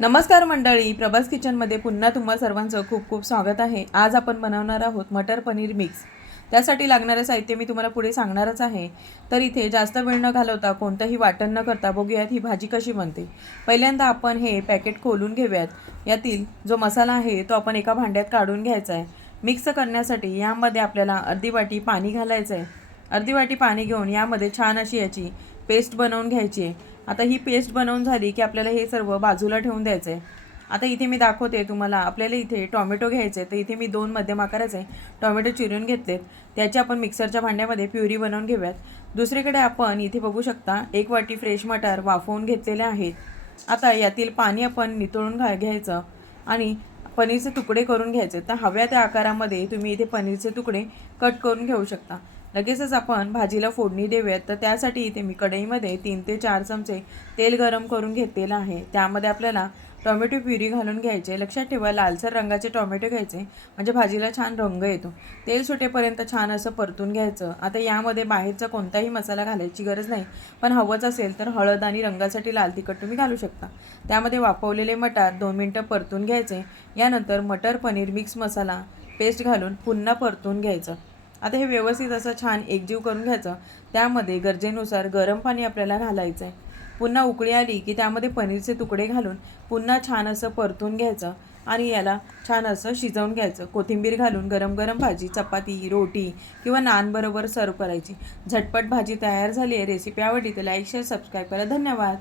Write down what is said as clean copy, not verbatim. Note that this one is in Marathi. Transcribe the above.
नमस्कार मंडळी, प्रभास किचनमध्ये पुन्हा तुम्हा सर्वांचं खूप खूप स्वागत आहे। आज आपण बनवणार आहोत मटर पनीर मिक्स। त्यासाठी लागणारे साहित्य मी तुम्हाला पुढे सांगणारच आहे। तर इथे जास्त वेळ न घालवता कोणतंही वाटण न करता बघूयात ही भाजी कशी बनते। पहिल्यांदा आपण हे पॅकेट खोलून घेऊयात। यातील जो मसाला आहे तो आपण एका भांड्यात काढून घ्यायचा आहे। मिक्स करण्यासाठी यामध्ये आपल्याला अर्धी वाटी पाणी घालायचं आहे। अर्धी वाटी पाणी घेऊन यामध्ये छान अशी याची पेस्ट बनवून घ्यायची आहे। आता ही पेस्ट बनवून झाली की आपल्याला हे सर्व बाजूला ठेवून द्यायचं आहे। आता इथे मी दाखवते तुम्हाला। आपल्याला इथे टोमॅटो घ्यायचे, तर इथे मी 2 मध्यम आकाराचे टोमॅटो चिरून घेतलेत। त्याची आपण मिक्सरच्या भांड्यामध्ये प्युरी बनवून घेऊयात। दुसरीकडे आपण इथे बघू शकता 1 वाटी फ्रेश मटार वाफवून घेतलेले आहेत। आता यातील पाणी आपण नितळून घ्यायचं आणि पनीरचे तुकडे करून घ्यायचे। तर हव्या त्या आकारामध्ये तुम्ही इथे पनीरचे तुकडे कट करून घेऊ शकता। लगेचच आपण भाजीला फोडणी देऊयात। तर त्यासाठी इथे मी कढईमध्ये 3 ते 4 चमचे तेल गरम करून घेतलेलं आहे। त्यामध्ये आपल्याला टोमॅटो प्युरी घालून घ्यायचे। लक्षात ठेवा, लालसर रंगाचे टोमॅटो घ्यायचे म्हणजे भाजीला छान रंग येतो। तेल सुटेपर्यंत छान असं परतून घ्यायचं। आता यामध्ये बाहेरचा कोणताही मसाला घालायची गरज नाही, पण हवंच असेल तर हळद आणि रंगासाठी लाल तिखट तुम्ही घालू शकता। त्यामध्ये वाफवलेले मटार 2 मिनिटं परतून घ्यायचे। यानंतर मटर पनीर मिक्स मसाला पेस्ट घालून पुन्हा परतून घ्यायचं। आता हे व्यवस्थित असं छान एकजीव करून घ्यायचं। त्यामध्ये गरजेनुसार गरम पाणी आपल्याला घालायचं आहे। पुन्हा उकळी आली की त्यामध्ये पनीरचे तुकडे घालून पुन्हा छान असं परतून घ्यायचं आणि याला छान असं शिजवून घ्यायचं। कोथिंबीर घालून गरम गरम भाजी चपाती, रोटी किंवा नान बरोबर सर्व करायची। झटपट भाजी तयार झाली आहे। रेसिपी आवडली तर लाईक, शेअर, सबस्क्राईब करा। धन्यवाद।